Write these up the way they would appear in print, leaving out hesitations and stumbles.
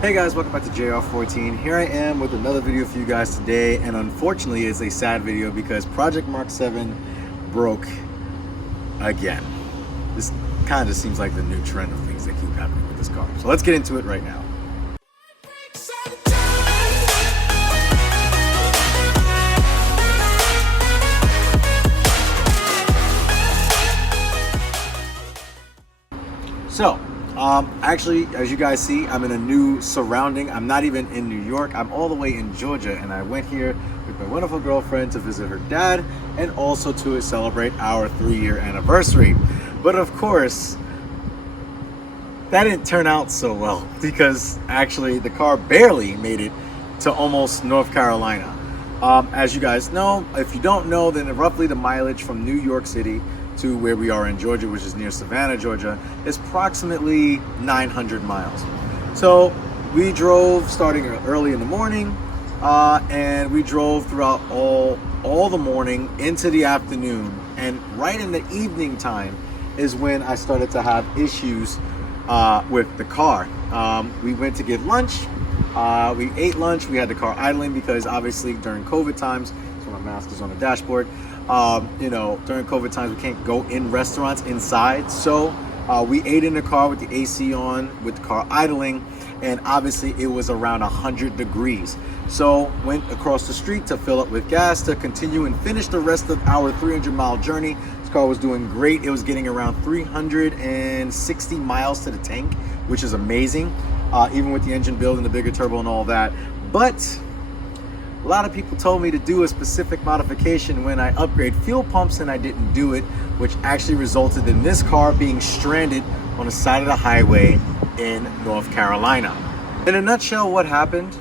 Hey guys, welcome back to JR14. Here I am with another video for you guys today, and unfortunately it's a sad video because Project Mark 7 broke again. This kind of seems like the new trend of things that keep happening with this car. So let's get into it right now. So, actually, as you guys see, I'm in a new surrounding. I'm not even in New York. I'm all the way in Georgia, and I went here with my wonderful girlfriend to visit her dad and also to celebrate our 3-year anniversary. But of course, that didn't turn out so well because actually the car barely made it to almost North Carolina. As you guys know, if you don't know, then roughly the mileage from New York City to where we are in Georgia, which is near Savannah, Georgia, is approximately 900 miles. So we drove starting early in the morning, and we drove throughout all the morning into the afternoon. And right in the evening time is when I started to have issues with the car. We went to get lunch. We ate lunch. We had the car idling because obviously during COVID times, so my mask is on the dashboard. During COVID times, we can't go in restaurants inside. So we ate in the car with the AC on, with the car idling, and obviously it was around 100 degrees. So went across the street to fill up with gas to continue and finish the rest of our 300-mile journey. This car was doing great. It was getting around 360 miles to the tank, which is amazing, even with the engine build and the bigger turbo and all that. But a lot of people told me to do a specific modification when I upgrade fuel pumps, and I didn't do it, which actually resulted in this car being stranded on the side of the highway in North Carolina. In a nutshell, what happened?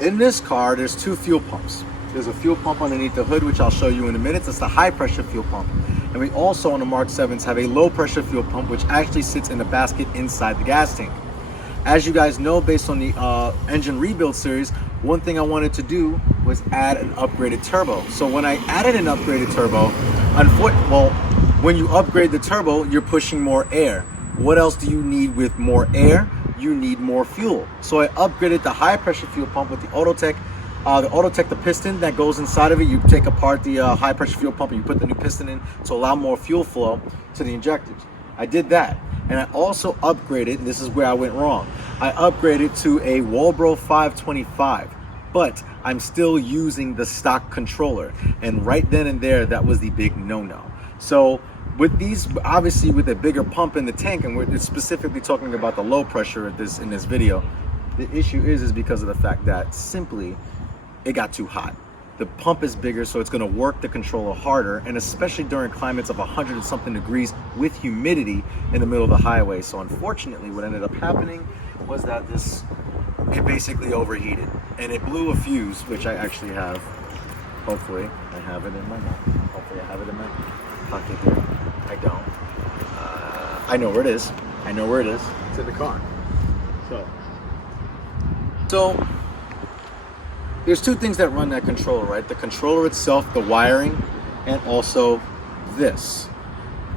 In this car, there's 2 fuel pumps. There's a fuel pump underneath the hood, which I'll show you in a minute. That's the high pressure fuel pump. And we also on the Mark 7s have a low pressure fuel pump, which actually sits in the basket inside the gas tank. As you guys know, based on the engine rebuild series, one thing I wanted to do was add an upgraded turbo. So when I added an upgraded turbo, when you upgrade the turbo, you're pushing more air. What else do you need with more air? You need more fuel. So I upgraded the high pressure fuel pump with the Autotech. The piston that goes inside of it, you take apart the high pressure fuel pump and you put the new piston in to allow more fuel flow to the injectors. I did that. And I also upgraded, and this is where I went wrong, I upgraded to a Walbro 525, but I'm still using the stock controller. And right then and there, that was the big no-no. So with these, obviously with a bigger pump in the tank, and we're specifically talking about the low pressure in this video, the issue is because of the fact that simply it got too hot. The pump is bigger, so it's going to work the controller harder, and especially during climates of 100 and something degrees with humidity in the middle of the highway. So unfortunately, what ended up happening was that it basically overheated, and it blew a fuse, which I actually have. Hopefully, I have it in my mouth. Hopefully, I have it in my pocket here. I don't. I know where it is. I know where it is. It's in the car. So there's 2 things that run that controller, right? The controller itself, the wiring, and also this.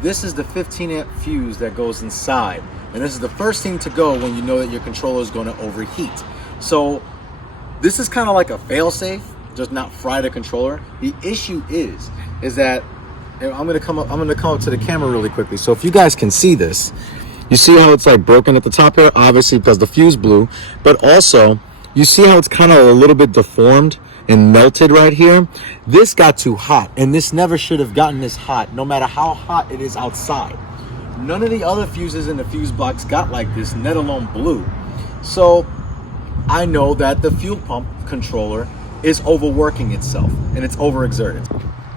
This is the 15 amp fuse that goes inside. And this is the first thing to go when you know that your controller is going to overheat. So this is kind of like a fail-safe, just not fry the controller. The issue is that I'm going to come up to the camera really quickly. So if you guys can see this, you see how it's like broken at the top here, obviously because the fuse blew, but also you see how it's kind of a little bit deformed and melted right here. This got too hot, and this never should have gotten this hot, no matter how hot it is outside. None of the other fuses in the fuse box got like this, let alone blew. So I know that the fuel pump controller is overworking itself, and it's overexerted.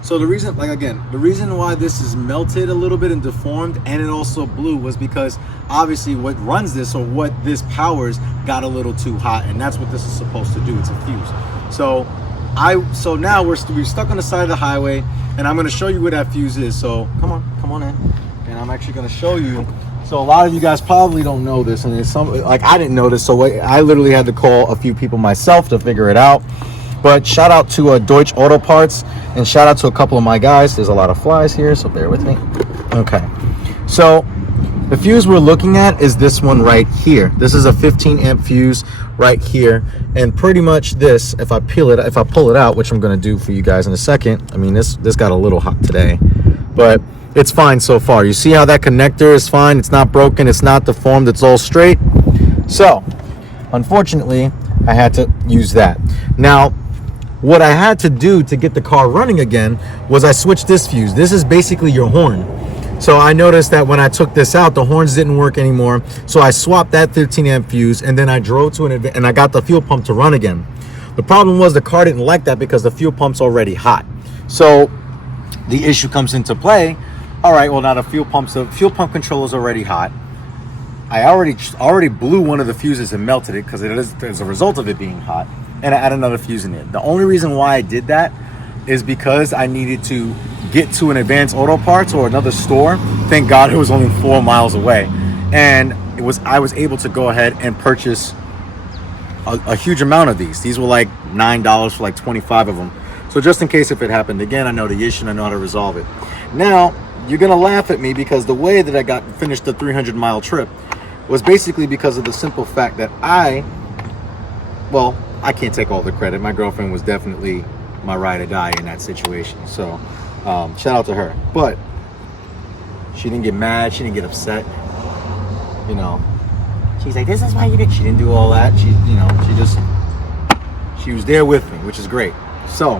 So the reason why this is melted a little bit and deformed and it also blew was because obviously what runs this, or what this powers, got a little too hot, and that's what this is supposed to do. It's a fuse. So now we're stuck on the side of the highway, and I'm going to show you where that fuse is. So come on in, and I'm actually going to show you. So a lot of you guys probably don't know this, and it's I didn't know this, so I literally had to call a few people myself to figure it out. But shout out to Deutsch Auto Parts, and shout out to a couple of my guys. There's a lot of flies here, so bear with me. Okay, so The fuse we're looking at is this one right here. This is a 15 amp fuse right here, and pretty much this, if I pull it out, which I'm going to do for you guys in a second. I mean, this got a little hot today, but it's fine so far. You see how that connector is fine? It's not broken, it's not deformed, it's all straight. So unfortunately, I had to use that. Now, what I had to do to get the car running again was I switched this fuse. This is basically your horn. So I noticed that when I took this out, the horns didn't work anymore. So I swapped that 15 amp fuse, and then I drove to an event and I got the fuel pump to run again. The problem was the car didn't like that because the fuel pump's already hot. So the issue comes into play. All right, well, now the fuel pump controller is already hot. I already blew one of the fuses and melted it because it is as a result of it being hot, and I add another fuse in it. The only reason why I did that is because I needed to get to an Advanced Auto Parts or another store. Thank God it was only 4 miles away, and I was able to go ahead and purchase a huge amount of these. These were like $9 for like 25 of them. So just in case if it happened again, I know the issue and I know how to resolve it. Now, you're gonna laugh at me because the way that I finished the 300-mile trip was basically because of the simple fact that I can't take all the credit. My girlfriend was definitely my ride or die in that situation. So shout out to her. But she didn't get mad. She didn't get upset. You know, she's like, this is why you did. She didn't do all that. She was there with me, which is great. So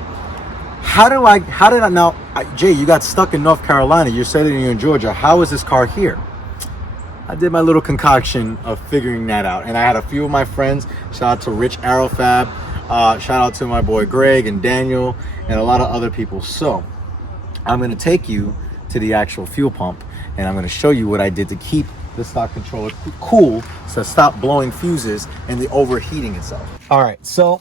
how did I now, Jay, you got stuck in North Carolina. You're sitting in Georgia. How is this car here? I did my little concoction of figuring that out, and I had a few of my friends. Shout out to Rich Aerofab, shout out to my boy Greg and Daniel, and a lot of other people. So I'm going to take you to the actual fuel pump, and I'm going to show you what I did to keep the stock controller cool, so stop blowing fuses and the overheating itself. All right, so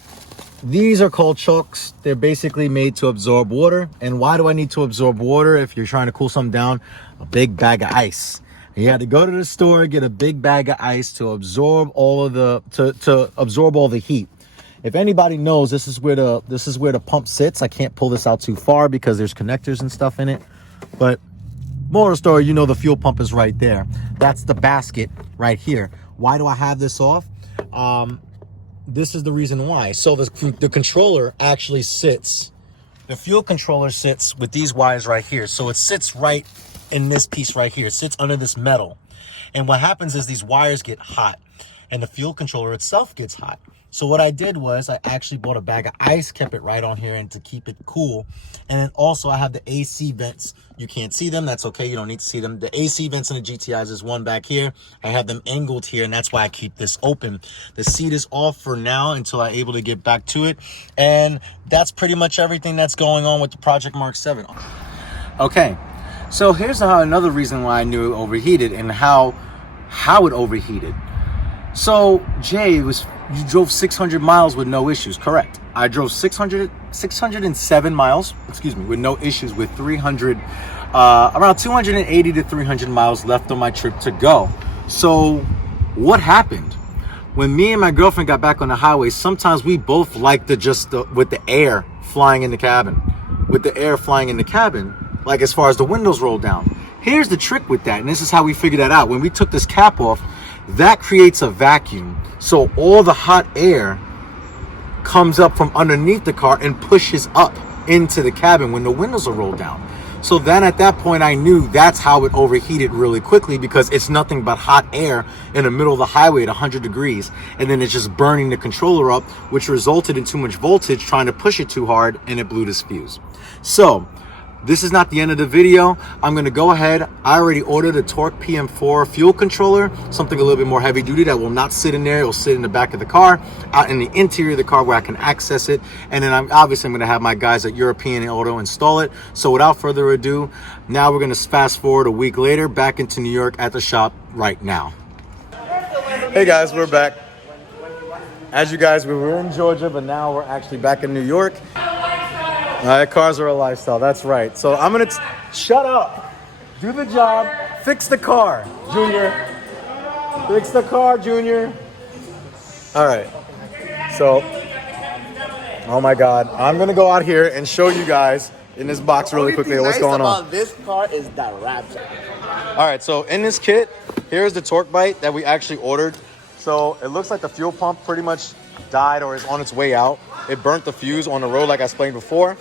these are called chokes. They're basically made to absorb water. And why do I need to absorb water if you're trying to cool something down? A big bag of ice. You had to go to the store, get a big bag of ice to absorb all of to absorb all the heat. If anybody knows, this is where the pump sits. I can't pull this out too far because there's connectors and stuff in it. But moral of the story, you know the fuel pump is right there. That's the basket right here. Why do I have this off? This is the reason why. So the controller actually sits. The fuel controller sits with these wires right here. So it sits right in this piece right here. It sits under this metal. And what happens is these wires get hot and the fuel controller itself gets hot. So what I did was I actually bought a bag of ice, kept it right on here and to keep it cool. And then also I have the AC vents. You can't see them. That's okay. You don't need to see them. The AC vents in the GTIs is one back here. I have them angled here, and that's why I keep this open. The seat is off for now until I'm able to get back to it. And that's pretty much everything that's going on with the Project Mark 7. Okay. So here's another reason why I knew it overheated and how it overheated. So Jay, you drove 600 miles with no issues, correct? I drove 607 miles, with no issues with around 280 to 300 miles left on my trip to go. So what happened? When me and my girlfriend got back on the highway, sometimes we both like to with the air flying in the cabin. Like as far as the windows roll down. Here's the trick with that, and this is how we figured that out. When we took this cap off, that creates a vacuum. So all the hot air comes up from underneath the car and pushes up into the cabin when the windows are rolled down. So then at that point, I knew that's how it overheated really quickly, because it's nothing but hot air in the middle of the highway at 100 degrees. And then it's just burning the controller up, which resulted in too much voltage trying to push it too hard, and it blew this fuse. So this is not the end of the video. I'm going to go ahead. I already ordered a Torque PM4 fuel controller, something a little bit more heavy duty that will not sit in there. It will sit in the back of the car, out in the interior of the car where I can access it. And then I'm going to have my guys at European Auto install it. So without further ado, now we're going to fast forward a week later back into New York at the shop right now. Hey guys, we're back. As you guys, we were in Georgia, but now we're actually back in New York. Cars are a lifestyle, that's right. So I'm gonna shut up, do the job, fix the car, Junior. Fix the car, Junior. All right, so, oh my God. I'm gonna go out here and show you guys in this box really quickly what's going on. This car is the rapture. All right, so in this kit, here's the torque bite that we actually ordered. So it looks like the fuel pump pretty much died or is on its way out. It burnt the fuse on the road like I explained before.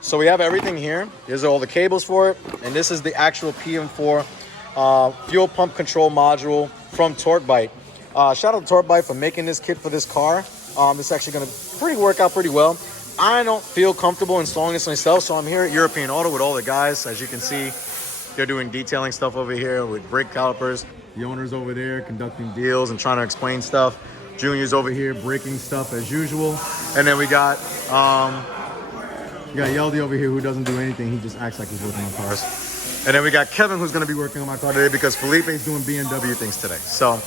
So we have everything here. Here's all the cables for it. And this is the actual PM4 fuel pump control module from Torque Byte. Shout out to Torque Byte for making this kit for this car. It's actually going to work out pretty well. I don't feel comfortable installing this myself, so I'm here at European Auto with all the guys. As you can see, they're doing detailing stuff over here with brake calipers. The owner's over there conducting deals and trying to explain stuff. Junior's over here breaking stuff as usual. And then we got Yeldy over here who doesn't do anything. He just acts like he's working on cars. And then we got Kevin who's going to be working on my car today because Felipe's doing BMW things today. So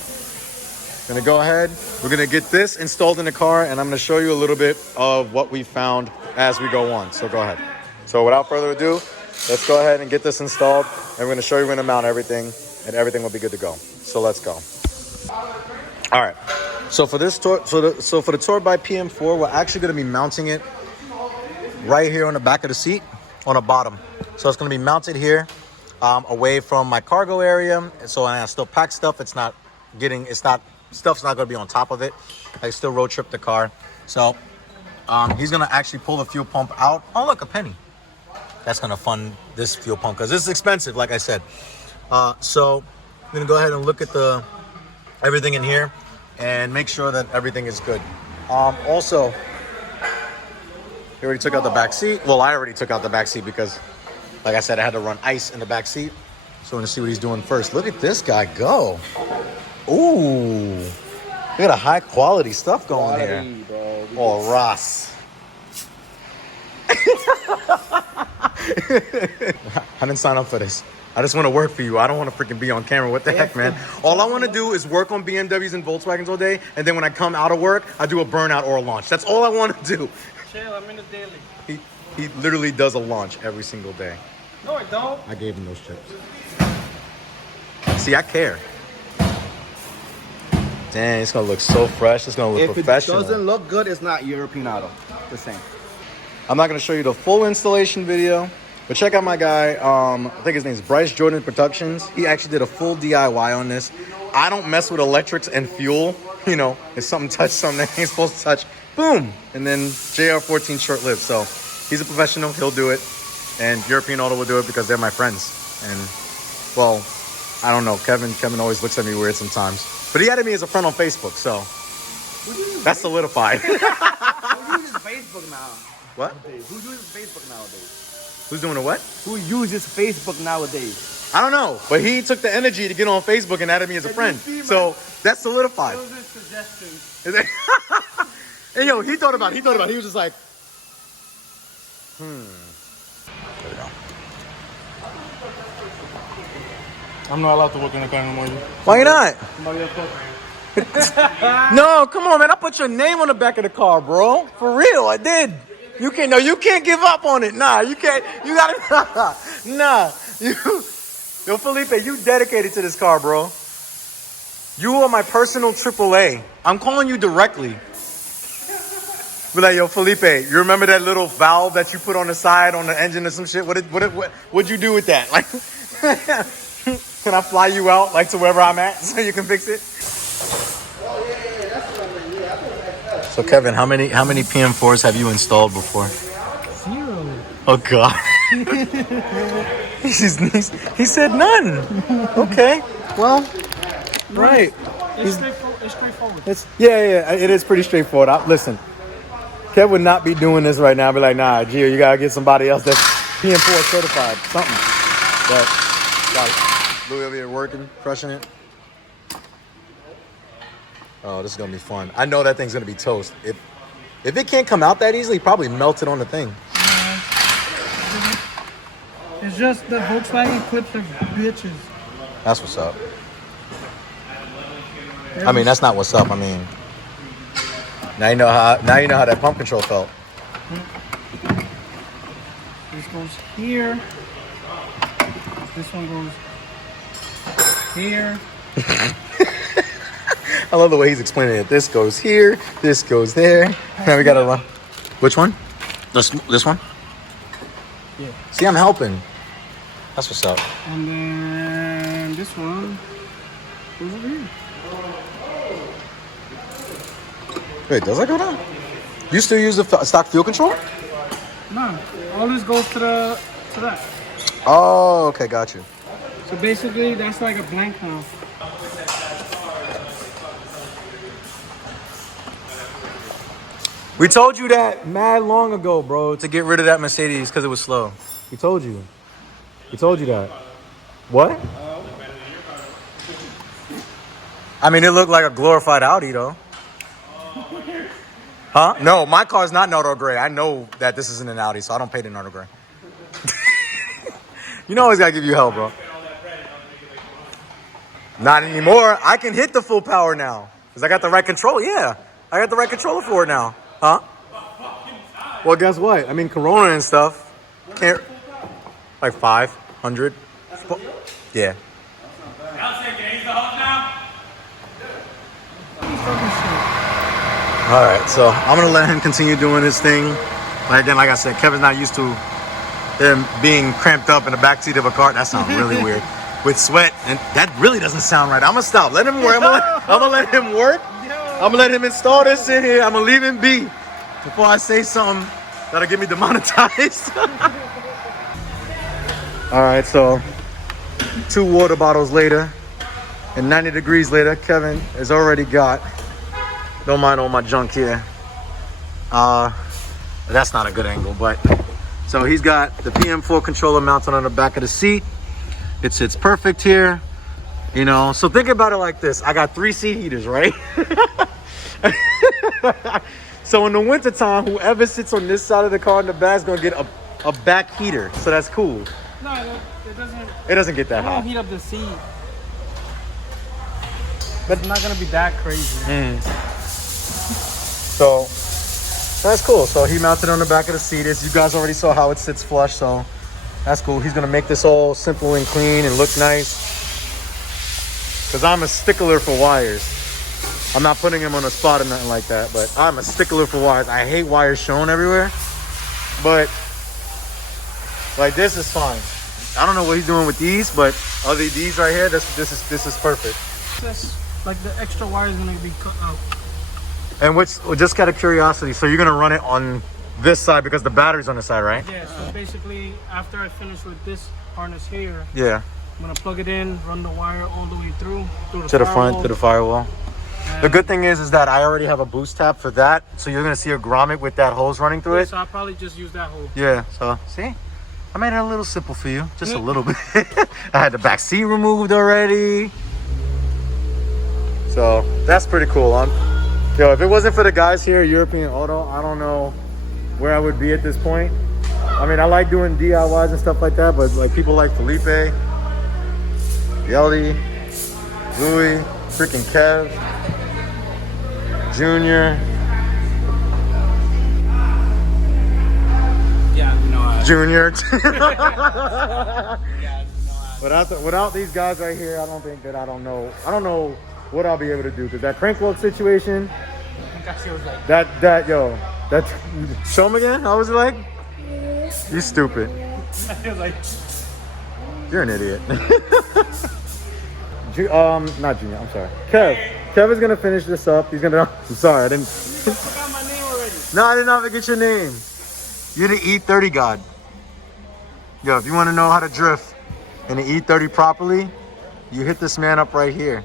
gonna go ahead, we're gonna get this installed in the car, and I'm gonna show you a little bit of what we found as we go on. So go ahead. So without further ado, let's go ahead and get this installed, and we're gonna show you when to mount everything, and everything will be good to go. So let's go. All right. So for this for the Torque Byte PM4, we're actually gonna be mounting it right here on the back of the seat, on the bottom. So it's gonna be mounted here, away from my cargo area. So I still pack stuff. Stuff's not going to be on top of it. I still road trip the car. So he's going to actually pull the fuel pump out. Oh, look, a penny. That's going to fund this fuel pump because this is expensive, like I said. So I'm going to go ahead and look at everything in here and make sure that everything is good. Also, he already took out the back seat. Well, I already took out the back seat because, like I said, I had to run ice in the back seat. So we're going to see what he's doing first. Look at this guy go. Ooh, we got a high quality stuff going here. Bro. Oh, Ross. I didn't sign up for this. I just want to work for you. I don't want to freaking be on camera. What the heck, man? All I want to do is work on BMWs and Volkswagens all day, and then when I come out of work, I do a burnout or a launch. That's all I want to do. Chill, I'm in the daily. He literally does a launch every single day. No, I don't. I gave him those chips. See, I care. Dang, it's gonna look so fresh. It's gonna look professional. If it doesn't look good, it's not European Auto. The same. I'm not gonna show you the full installation video, but check out my guy. I think his name's Bryce Jordan Productions. He actually did a full DIY on this. I don't mess with electrics and fuel. You know, if something touched something that ain't supposed to touch, boom. And then JR14 short-lived. So he's a professional. He'll do it, and European Auto will do it because they're my friends. And well, I don't know. Kevin always looks at me weird sometimes. But he added me as a friend on Facebook, so that's solidified. Who uses Facebook now? What? Who uses Facebook nowadays? Who's doing a what? Who uses Facebook nowadays? I don't know, but he took the energy to get on Facebook and added me as a friend. So that's solidified. Those are suggestions. And yo, he thought about it. He was just like, There we go. I'm not allowed to work in the car anymore. Why not? Somebody else talk. No, come on, man. I put your name on the back of the car, bro. For real, I did. You can't give up on it. Nah, you can't. You gotta, nah. Yo, Felipe, you dedicated to this car, bro. You are my personal AAA. I'm calling you directly. Be like, yo, Felipe, you remember that little valve that you put on the side on the engine or some shit? What'd you do with that? Like, can I fly you out like to wherever I'm at so you can fix it? So Kevin, how many PM4s have you installed before? 0. Oh God. he said none. Okay. Well, right. It's straightforward. Yeah, it is pretty straightforward. Listen, Kev would not be doing this right now. I'd be like, nah, Gio, you gotta get somebody else that's PM4 certified, something. But got Louis over here working, crushing it. Oh, this is gonna be fun. I know that thing's gonna be toast. If it can't come out that easily, probably melt it on the thing. It's just the Volkswagen clips are bitches. That's what's up. I mean, that's not what's up. I mean, now you know how that pump control felt. This goes here. This one goes here. I love the way he's explaining it. This goes here. This goes there. Now we gotta run. Which one? This one? Yeah. See, I'm helping. That's what's up. And then this one Wait, does that go down? You still use the stock fuel control? No, all this goes to that. Oh, okay, got you. So basically, that's like a blank now. We told you that mad long ago, bro, to get rid of that Mercedes because it was slow. We told you. We told you that. What? I mean, it looked like a glorified Audi, though. Huh? No, my car's not Nardo Gray. I know that this isn't an Audi, so I don't pay the Nardo Gray. You know, always gotta give you hell, bro. Not anymore. I can hit the full power now because I got the right control. Yeah, I got the right controller for it now. Huh? Well, guess what? I mean, Corona and stuff. Can't. Like 500. Yeah. All right, so I'm gonna let him continue doing his thing. But again, like I said, Kevin's not used to him being cramped up in the backseat of a car. That sounds really weird. With sweat, and that really doesn't sound right. I'm gonna stop. Let him work. I'm gonna let him work. I'm gonna let him install this in here. I'm gonna leave him be before I say something that'll get me demonetized. All right, so 2 water bottles later and 90 degrees later, Kevin has already got. Don't mind all my junk here. That's not a good angle, but so he's got the PM4 controller mounted on the back of the seat. It sits perfect here, you know. So think about it like this. I got 3 seat heaters, right? So in the wintertime, whoever sits on this side of the car in the back is gonna get a back heater. So that's cool. No, it doesn't. It doesn't get that It won't hot. heat up the seat, but it's not gonna be that crazy. So that's cool. So he mounted on the back of the seat. As you guys already saw how it sits flush, so that's cool. He's gonna make this all simple and clean and look nice. Cause I'm a stickler for wires. I'm not putting him on a spot or nothing like that, but I'm a stickler for wires. I hate wires shown everywhere, but like this is fine. I don't know what he's doing with these, but other these right here, this is perfect. Just like the extra wire is gonna be cut out. And just out of curiosity, so you're gonna run it on this side because the battery's on the side, right? Yeah. So basically, after I finish with this harness here, Yeah. I'm gonna plug it in, run the wire all the way through To the front, to the firewall. and The good thing is that I already have a boost tap for that, so you're gonna see a grommet with that hose running through it. So I'll probably just use that hole. Yeah. So see, I made it a little simple for you, just a little bit. I had the back seat removed already, so that's pretty cool. Yo, if it wasn't for the guys here at European Auto, I don't know where I would be at this point. I mean, I like doing DIYs and stuff like that, but like people like Felipe, Yelly, Louis, freaking Kev, Junior, Junior. Without these guys right here, I don't think that I don't know what I'll be able to do, because that crank weld situation, that show him again. How was it like? You stupid. You're an idiot. Not Junior. I'm sorry. Kev is gonna finish this up. He's gonna. I'm sorry, I didn't. I forgot my name already. No, I did not forget your name. You're the E30 god. Yo, if you want to know how to drift in the E30 properly, you hit this man up right here.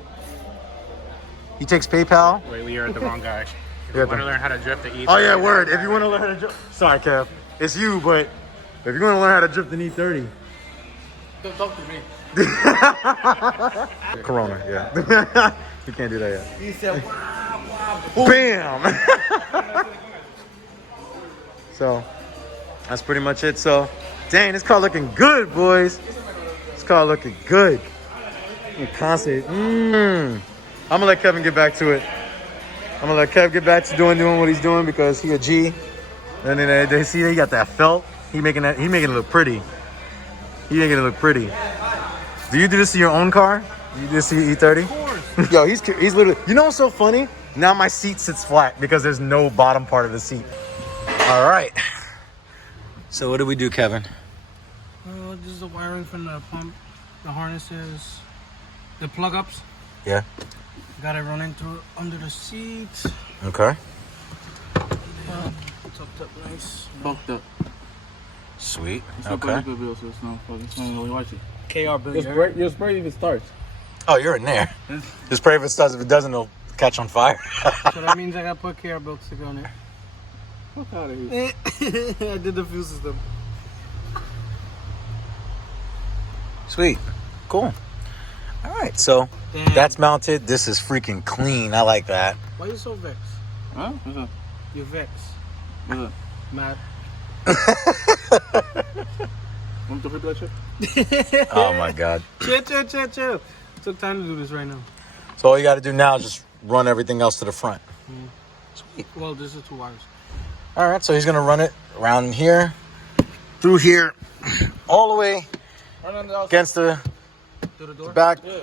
He takes PayPal. Wait, we are at the wrong guy. If Yeah, you want to learn how to drift the E30. Oh yeah, word. If you want to learn how to drift, sorry, Kev, it's you. But if you want to learn how to drift an E30, Don't talk to me. Corona, yeah. You can't do that yet. He said, Bam. So that's pretty much it. So, dang, this car looking good, boys. This car looking good. Constantly. I'm gonna let Kevin get back to it. I'm gonna let Kev get back to doing what he's doing, because he a G. And then they see he got that felt. He making it look pretty. He making it look pretty. Do you do this to your own car? You do this to your E30? Of course. Yo, he's literally. You know what's so funny? Now my seat sits flat because there's no bottom part of the seat. All right. So what do we do, Kevin? This is the wiring from the pump, the harnesses, the plug ups. Yeah. Got it running through under the seat. Okay. Tucked up nice. Fucked up. Sweet. It's not Okay. good bill, so it's not fucking. It's not really watch it. KR Bill. Your spray even starts. Oh, you're in there. Just pray if it starts. If it doesn't, it'll catch on fire. So that means I gotta put KR Bill sticker on it. Fuck out of here. I did the fuel system. Sweet. Cool. All right. So Damn. that's mounted. This is freaking clean. I like that. Why you so vexed? Huh? What's up? You vexed. What's up? Mad. Want to flip that shit? Oh my God. Chill. Took time to do this right now. So all you got to do now is just run everything else to the front. Sweet. Well, this is 2 wires. All right. So he's gonna run it around here, through here, all the way Run on the outside. against the Through the door? back, Yeah.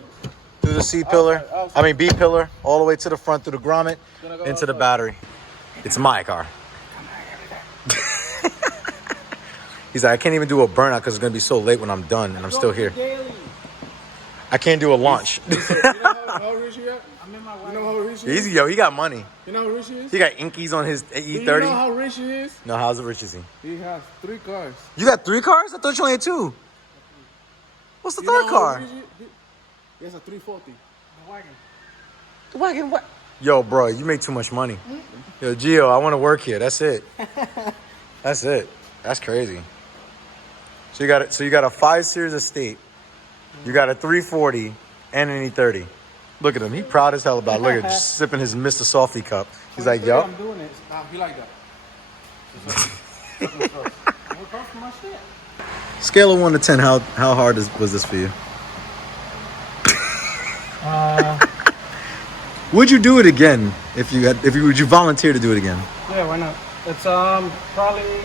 through the C pillar. Outside. I mean B pillar, all the way to the front through the grommet, Gonna go into the outside. battery. It's my car. He's like, I can't even do a burnout because it's gonna be so late when I'm done and I'm still here. I can't do a launch. You know how rich he at? I'm in my You wire. know how rich he is? Easy, yo. He got money. You know how rich he is? He got inkies on his Do you know E30. how rich he is? No, how's rich is he? He has 3 cars. You got 3 cars? I thought you only had 2. What's the You know third how car? rich he has a 340. The wagon. The wagon, what? Yo, bro, you make too much money. Yo, Gio, I want to work here. That's it. That's it. That's crazy. So you got it. So you got a 5 Series Estate. You got a 340 and an E30. Look at him. He proud as hell about it. Look at him, just sipping his Mr. Softy cup. He's like, yo. I'm doing it. Nah, he like that. What cost for my shit? Scale of 1 to 10, how hard was this for you? Would you do it again if you would you volunteer to do it again? Yeah, why not? It's probably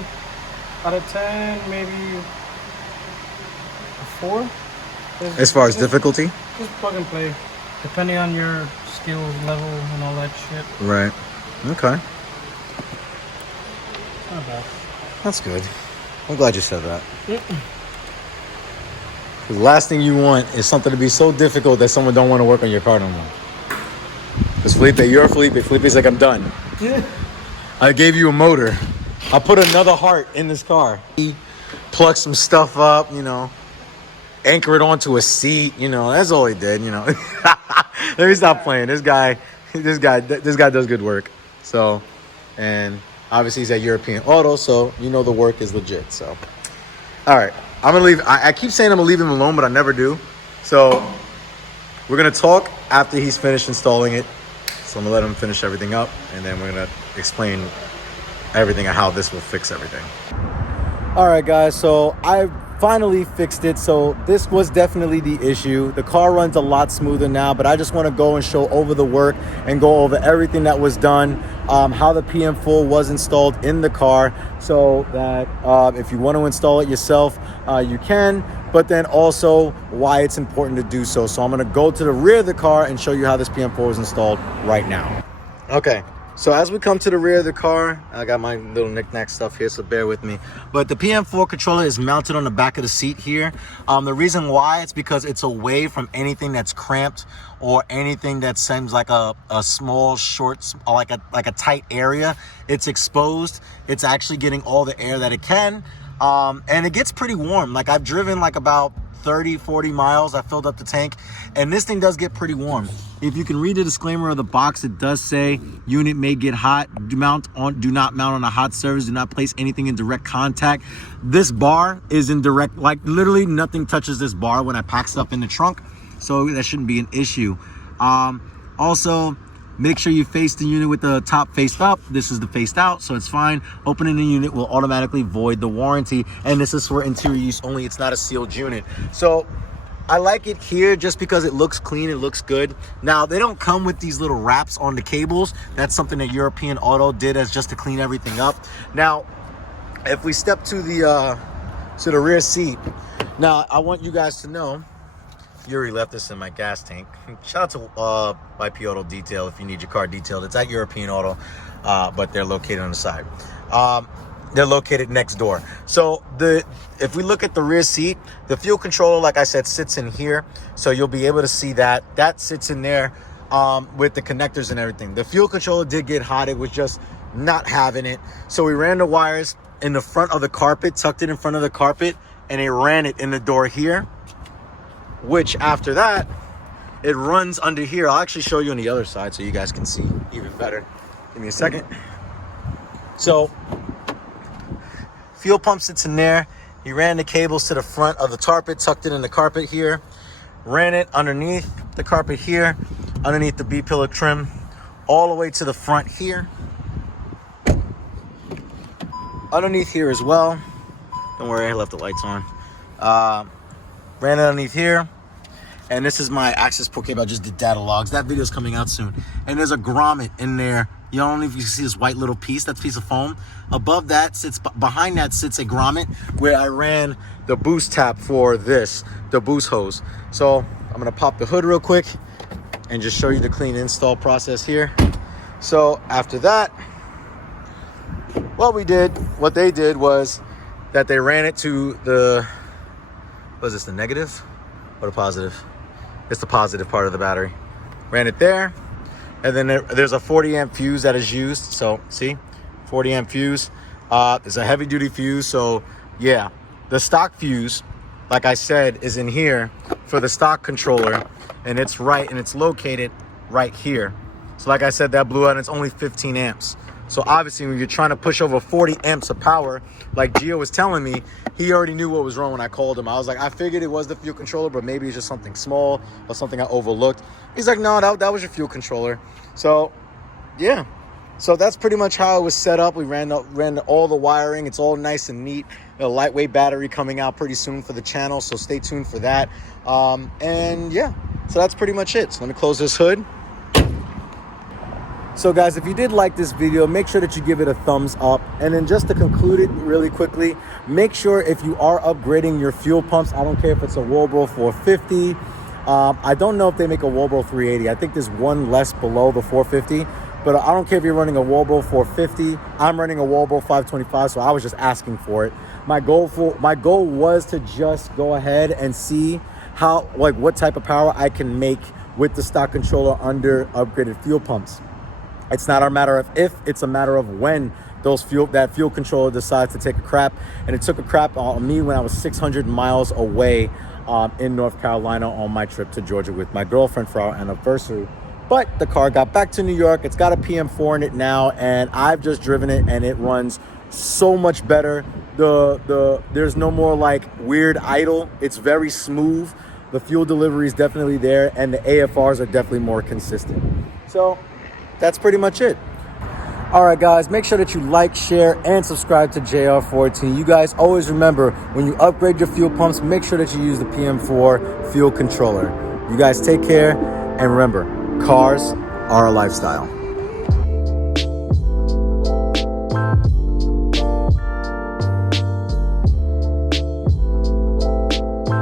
out of 10, maybe a 4. As far as difficulty? Just plug and play, depending on your skill level and all that shit. Right. Okay. Not bad. That's good. I'm glad you said that. The last thing you want is something to be so difficult that someone don't want to work on your car no more. Because Felipe, you're Felipe. Felipe's like, I'm done. I gave you a motor. I put another heart in this car. He plucked some stuff up, you know, anchor it onto a seat, you know. That's all he did, you know. Let me stop playing. This guy does good work. So, and obviously he's at European Auto, so you know the work is legit. So, all right, I'm gonna leave. I keep saying I'm gonna leave him alone, but I never do. So, we're gonna talk after he's finished installing it. So I'm gonna let him finish everything up, and then we're gonna explain everything and how this will fix everything. All right, guys. So I finally fixed it. So this was definitely the issue. The car runs a lot smoother now, but I just want to go and show over the work and go over everything that was done, how the PM4 was installed in the car, so that if you want to install it yourself, you can. But then also why it's important to do so. So I'm gonna go to the rear of the car and show you how this PM4 is installed right now. Okay, so as we come to the rear of the car, I got my little knick-knack stuff here, so bear with me. But the PM4 controller is mounted on the back of the seat here. The reason why, it's because it's away from anything that's cramped or anything that seems like a small, short, like a tight area. It's exposed. It's actually getting all the air that it can. And it gets pretty warm. Like I've driven like about 30-40 miles. I filled up the tank, and this thing does get pretty warm. If you can read the disclaimer of the box, it does say unit may get hot. Do not mount on a hot surface. Do not place anything in direct contact. This bar is in direct, like literally nothing touches this bar when I pack stuff in the trunk, so that shouldn't be an issue. Also, make sure you face the unit with the top faced up. This is the faced out, so it's fine. Opening the unit will automatically void the warranty, and this is for interior use only. It's not a sealed unit. So I like it here just because it looks clean, it looks good. Now, they don't come with these little wraps on the cables. That's something that European Auto did as just to clean everything up. Now, if we step to the rear seat, now I want you guys to know, Yuri left this in my gas tank. Shout out to Byte Auto Detail if you need your car detailed. It's at European Auto, but they're located on the side. They're located next door. So if we look at the rear seat, the fuel controller, like I said, sits in here. So you'll be able to see that. That sits in there with the connectors and everything. The fuel controller did get hot. It was just not having it. So we ran the wires in the front of the carpet, tucked it in front of the carpet, and it ran it in the door here, which after that, it runs under here. I'll actually show you on the other side so you guys can see even better. Give me a second. So fuel pump sits in there. He ran the cables to the front of the carpet, tucked it in the carpet here, ran it underneath the carpet here, underneath the B-pillar trim, all the way to the front here. Underneath here as well. Don't worry, I left the lights on. Ran it underneath here. And this is my access port cable. I just did data logs. That video is coming out soon. And there's a grommet in there. You don't know if you can see this white little piece. That's a piece of foam. Above that sits, behind that sits a grommet where I ran the boost tap for this, the boost hose. So I'm gonna pop the hood real quick and just show you the clean install process here. So after that, what they did was that they ran it to the, was this the negative or the positive? It's the positive part of the battery. Ran it there, and then there's a 40 amp fuse that is used. So see, 40 amp fuse. It's a heavy duty fuse. So yeah, the stock fuse, like I said, is in here for the stock controller, and it's located right here. So like I said, that blew out, and it's only 15 amps. So obviously when you're trying to push over 40 amps of power, like Gio was telling me, he already knew what was wrong when I called him. I was like, I figured it was the fuel controller, but maybe it's just something small or something I overlooked. He's like, no, that was your fuel controller. So yeah, so that's pretty much how it was set up. We ran all the wiring. It's all nice and neat. A lightweight battery coming out pretty soon for the channel, so stay tuned for that. And yeah, so that's pretty much it. So let me close this hood. So guys, if you did like this video, make sure that you give it a thumbs up. And then just to conclude it really quickly, make sure if you are upgrading your fuel pumps, I don't care if it's a Walbro 450. I don't know if they make a Walbro 380. I think there's one less below the 450. But I don't care if you're running a Walbro 450. I'm running a Walbro 525, so I was just asking for it. My goal was to just go ahead and see what type of power I can make with the stock controller under upgraded fuel pumps. It's not a matter of if, it's a matter of when that fuel controller decides to take a crap. And it took a crap on me when I was 600 miles away in North Carolina on my trip to Georgia with my girlfriend for our anniversary. But the car got back to New York. It's got a PM4 in it now, and I've just driven it, and it runs so much better. There's no more like weird idle. It's very smooth. The fuel delivery is definitely there, and the AFRs are definitely more consistent. So that's pretty much it. All right, guys, make sure that you like, share, and subscribe to JR14. You guys always remember, when you upgrade your fuel pumps, make sure that you use the PM4 fuel controller. You guys take care, and remember, cars are a lifestyle.